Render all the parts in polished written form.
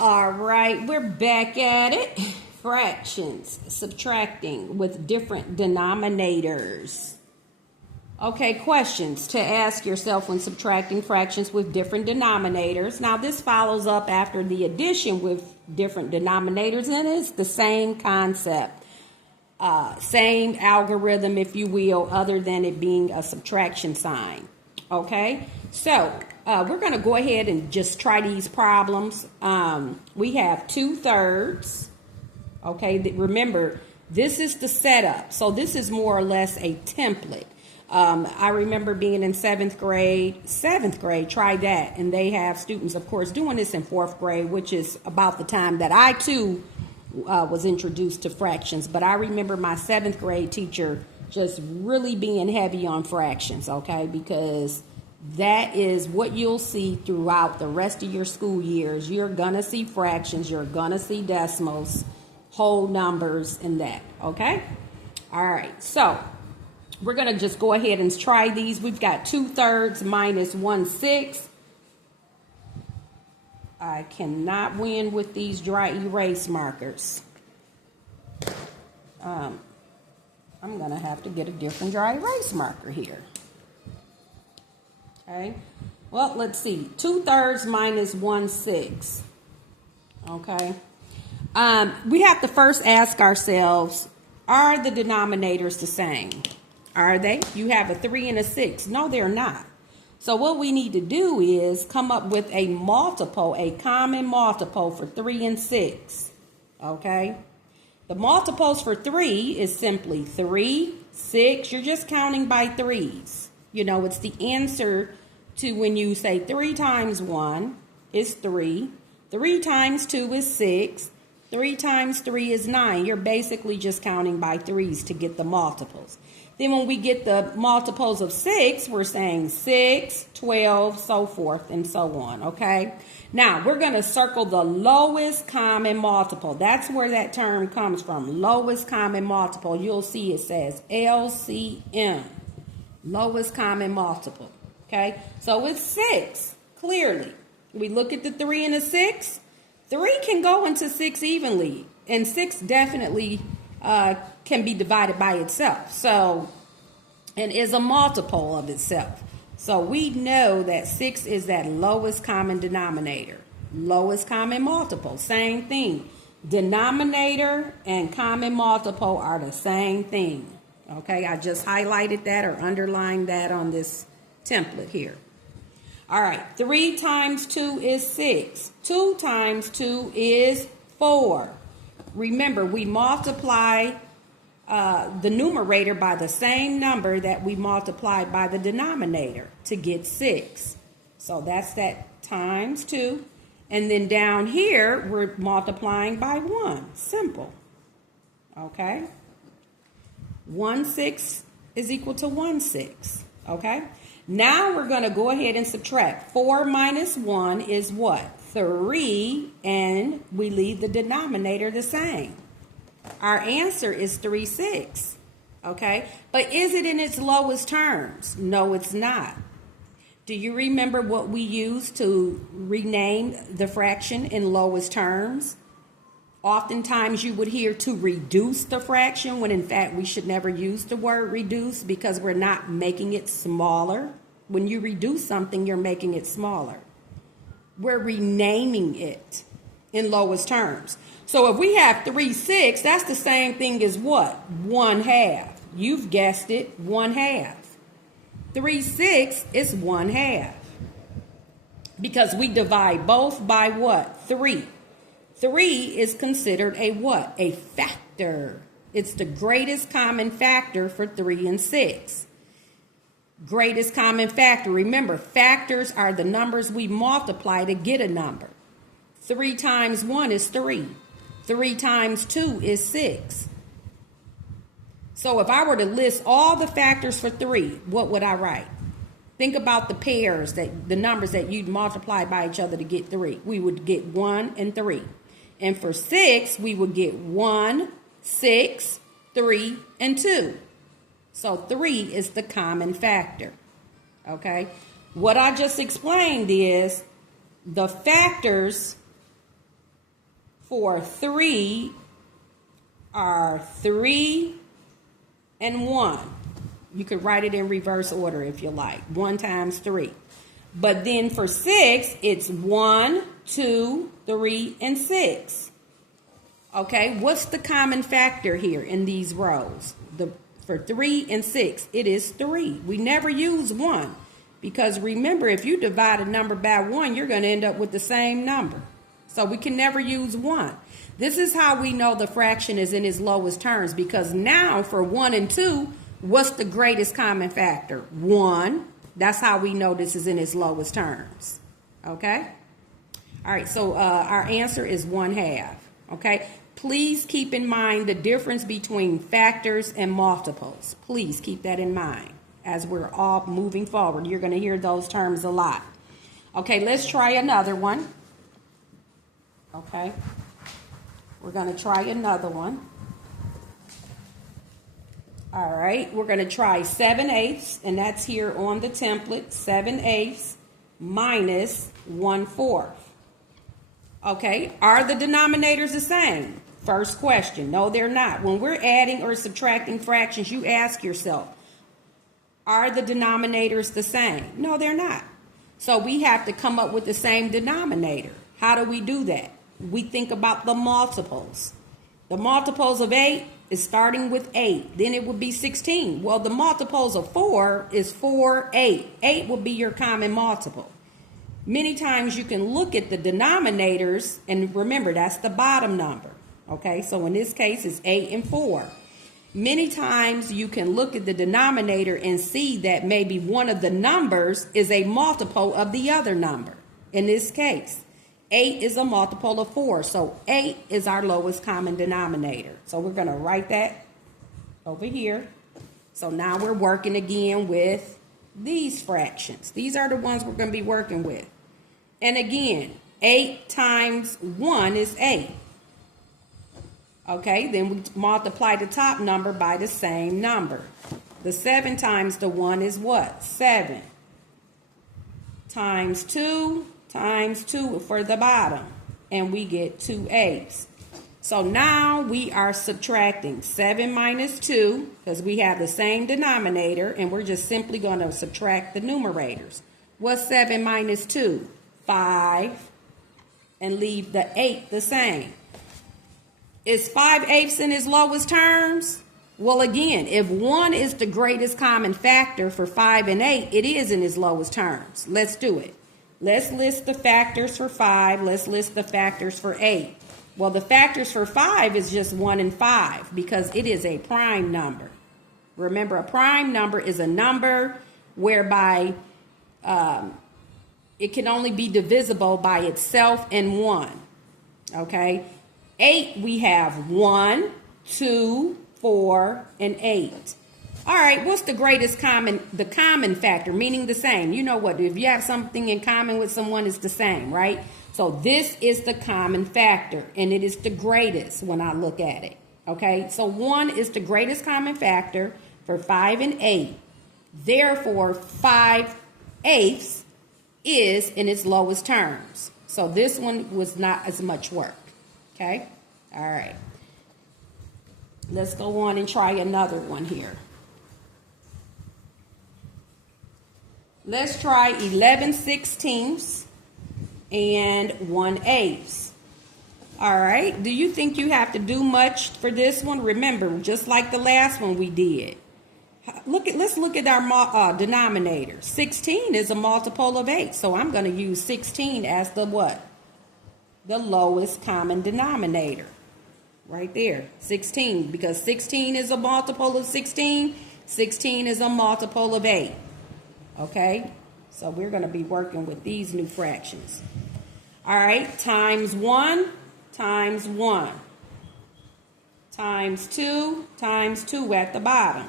All right, we're back at it. Fractions, subtracting with different denominators. Okay, questions to ask yourself when subtracting fractions with different denominators. Now, this follows up after the addition with different denominators, and it's the same concept, same algorithm, if you will, other than it being a subtraction sign. Okay, so we're going to go ahead and just try these problems. We have 2/3. Okay, remember, this is the setup. So this is more or less a template. I remember being in seventh grade, try that. And they have students, of course, doing this in 4th grade, which is about the time that I, too, was introduced to fractions. But I remember my 7th grade teacher just really being heavy on fractions, okay, because that is what you'll see throughout the rest of your school years. You're going to see fractions, you're going to see decimals, whole numbers, and that, okay? All right, so we're going to just go ahead and try these. We've got 2/3 minus 1/6. I cannot win with these dry erase markers. I'm going to have to get a different dry erase marker here. Okay, well, let's see. 2/3 minus 1/6. Okay, we have to first ask ourselves, are the denominators the same? Are they? You have a 3 and a 6. No, they're not. So what we need to do is come up with a multiple, a common multiple for 3 and 6. Okay, the multiples for 3 is simply 3, 6. You're just counting by threes. You know, it's the answer to when you say 3 times 1 is 3. 3 times 2 is 6. 3 times 3 is 9. You're basically just counting by threes to get the multiples. Then when we get the multiples of 6, we're saying 6, 12, so forth and so on, okay? Now, we're going to circle the lowest common multiple. That's where that term comes from, lowest common multiple. You'll see it says LCM, lowest common multiple, okay? So it's 6, clearly. We look at the 3 and the 6. 3 can go into 6 evenly, and 6 definitely can be divided by itself, so, and is a multiple of itself. So we know that 6 is that lowest common denominator, lowest common multiple, same thing. Denominator and common multiple are the same thing. Okay, I just highlighted that or underlined that on this template here. All right, 3 times 2 is 6. 2 times 2 is 4. Remember, we multiply the numerator by the same number that we multiplied by the denominator to get 6. So that's that times 2. And then down here, we're multiplying by 1. Simple. Okay? 1/6 is equal to 1/6. Okay? Now we're going to go ahead and subtract. 4 minus 1 is what? 3, and we leave the denominator the same. Our answer is 3/6, okay? But is it in its lowest terms? No, it's not. Do you remember what we used to rename the fraction in lowest terms? Oftentimes you would hear to reduce the fraction, when in fact we should never use the word reduce because we're not making it smaller. When you reduce something, you're making it smaller. We're renaming it in lowest terms. So if we have 3/6, that's the same thing as what? 1/2. You've guessed it, 1/2. 3/6 is 1/2. Because we divide both by what? 3. 3 is considered a what? A factor. It's the greatest common factor for 3 and 6. Greatest common factor. Remember, factors are the numbers we multiply to get a number. 3 times 1 is 3. 3 times 2 is 6. So if I were to list all the factors for 3, what would I write? Think about the pairs, the numbers that you'd multiply by each other to get 3. We would get 1 and 3. And for 6, we would get 1, 6, 3, and 2. So 3 is the common factor. Okay? What I just explained is the factors for 3 are 3 and 1. You could write it in reverse order if you like. 1 times 3. But then for 6, it's 1, 2, 3, and 6. Okay, what's the common factor here in these rows? For 3 and 6, it is 3. We never use 1 because remember, if you divide a number by 1, you're going to end up with the same number. So we can never use 1. This is how we know the fraction is in its lowest terms, because now for 1 and 2, what's the greatest common factor? 1. That's how we know this is in its lowest terms. Okay? All right, so our answer is 1/2. Okay? Please keep in mind the difference between factors and multiples. Please keep that in mind as we're all moving forward. You're going to hear those terms a lot. Okay, let's try another one. Okay? We're going to try another one. All right, we're going to try 7/8, and that's here on the template. 7/8 minus 1/4. Okay, are the denominators the same? First question. No, they're not. When we're adding or subtracting fractions, you ask yourself, are the denominators the same? No, they're not. So we have to come up with the same denominator. How do we do that? We think about the multiples. The multiples of 8 is starting with 8. Then it would be 16. Well, the multiples of 4 is 4, 8. 8 will be your common multiple. Many times you can look at the denominators, and remember, that's the bottom number. Okay, so in this case, it's 8 and 4. Many times you can look at the denominator and see that maybe one of the numbers is a multiple of the other number. In this case, 8 is a multiple of 4, so 8 is our lowest common denominator. So we're going to write that over here. So now we're working again with these fractions. These are the ones we're going to be working with. And again, 8 times 1 is 8. Okay, then we multiply the top number by the same number. The 7 times the 1 is what? 7. Times 2 for the bottom. And we get 2 8s. So now we are subtracting 7 minus 2, because we have the same denominator, and we're just simply going to subtract the numerators. What's 7 minus 2? 5, and leave the 8 the same. Is 5/8 in its lowest terms? Well, again, if 1 is the greatest common factor for 5 and 8, it is in its lowest terms. Let's do it. Let's list the factors for 5. Let's list the factors for 8. Well, the factors for 5 is just 1 and 5 because it is a prime number. Remember, a prime number is a number whereby it can only be divisible by itself and 1. Okay? 8, we have 1, 2, 4, and 8. All right, what's the greatest common, the common factor, meaning the same? You know what, if you have something in common with someone, it's the same, right? So this is the common factor, and it is the greatest when I look at it, okay? So 1 is the greatest common factor for 5 and 8. Therefore, 5/8 is in its lowest terms. So this one was not as much work. Okay? All right. Let's go on and try another one here. Let's try 11/16 and 1/8. All right. Do you think you have to do much for this one? Remember, just like the last one we did. Let's look at our denominator. 16 is a multiple of 8. So I'm going to use 16 as the what? The lowest common denominator. Right there. 16. Because 16 is a multiple of 16. 16 is a multiple of 8. Okay? So we're going to be working with these new fractions. All right. Times 1 times 1. Times 2 at the bottom.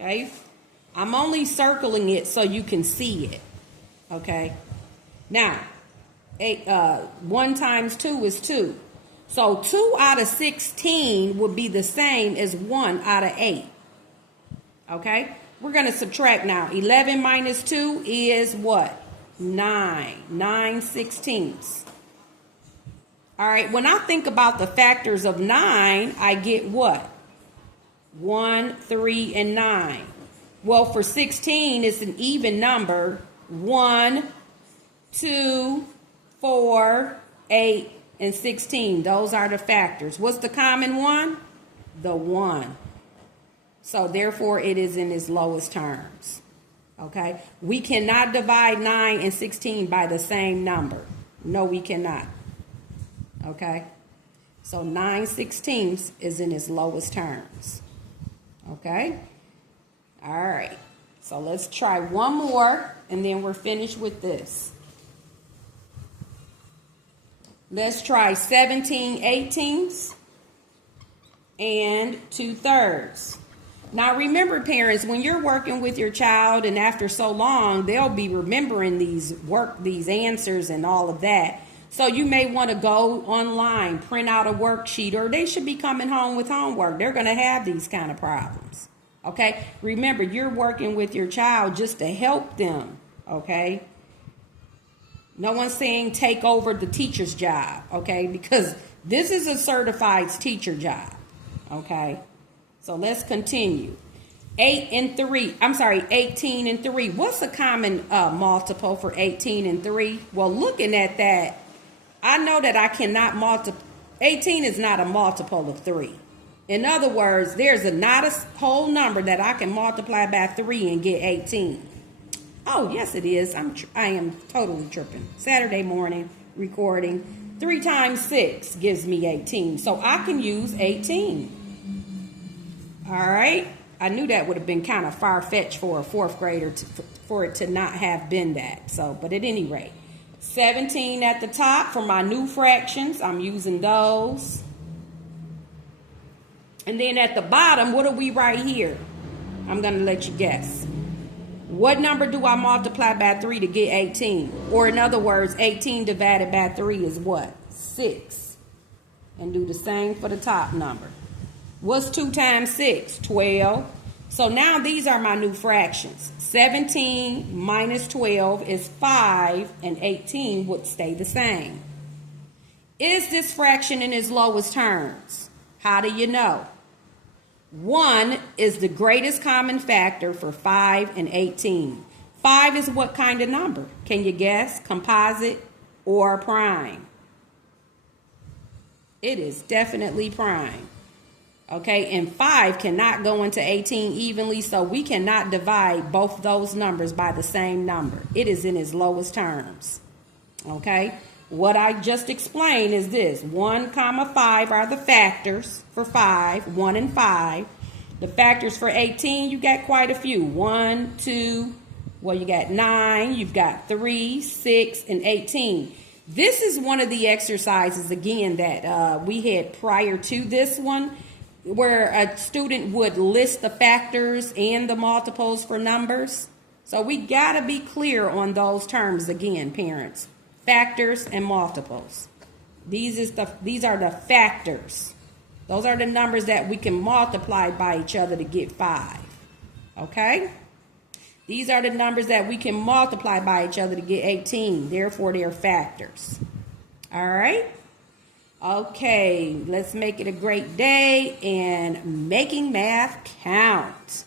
Okay? I'm only circling it so you can see it. Okay? Now, 1 times 2 is 2. So 2 out of 16 would be the same as 1 out of 8. Okay? We're going to subtract now. 11 minus 2 is what? 9. 9/16. All right, when I think about the factors of 9, I get what? 1, 3, and 9. Well, for 16, it's an even number. 1, 2, 4, 8, and 16. Those are the factors. What's the common one? The 1. So therefore, it is in its lowest terms. Okay? We cannot divide 9 and 16 by the same number. No, we cannot. Okay? So 9/16 is in its lowest terms. Okay? All right. So let's try one more, and then we're finished with this. Let's try 17/18 and 2/3. Now remember, parents, when you're working with your child and after so long, they'll be remembering these answers and all of that. So you may want to go online, print out a worksheet, or they should be coming home with homework. They're going to have these kind of problems. Okay? Remember, you're working with your child just to help them. Okay? No one's saying take over the teacher's job. Okay? Because this is a certified teacher job. Okay? So let's continue. 18 and 3. What's a common multiple for 18 and 3? Well, looking at that, I know that I cannot multiply. 18 is not a multiple of 3. In other words, there's not a whole number that I can multiply by 3 and get 18. Oh, yes, it is. I am totally tripping. Saturday morning recording. 3 times 6 gives me 18. So I can use 18. All right. I knew that would have been kind of far-fetched for a 4th grader for it to not have been that. So, but at any rate, 17 at the top for my new fractions. I'm using those. And then at the bottom, what are we right here? I'm going to let you guess. What number do I multiply by 3 to get 18? Or in other words, 18 divided by 3 is what? 6. And do the same for the top number. What's 2 times 6? 12. So now these are my new fractions. 17 minus 12 is 5, and 18 would stay the same. Is this fraction in its lowest terms? How do you know? 1 is the greatest common factor for 5 and 18. 5 is what kind of number? Can you guess? Composite or prime? It is definitely prime. Okay, and 5 cannot go into 18 evenly, so we cannot divide both those numbers by the same number. It is in its lowest terms. Okay, what I just explained is this. 1, 5 are the factors for 5, 1 and 5. The factors for 18, you got quite a few. 1, 2, well, you got 9, you've got 3, 6, and 18. This is one of the exercises, again, that we had prior to this one, where a student would list the factors and the multiples for numbers. So we got to be clear on those terms again, parents. Factors and multiples. These are the factors. Those are the numbers that we can multiply by each other to get 5. Okay? These are the numbers that we can multiply by each other to get 18. Therefore, they're factors. All right? Okay, let's make it a great day and making math count.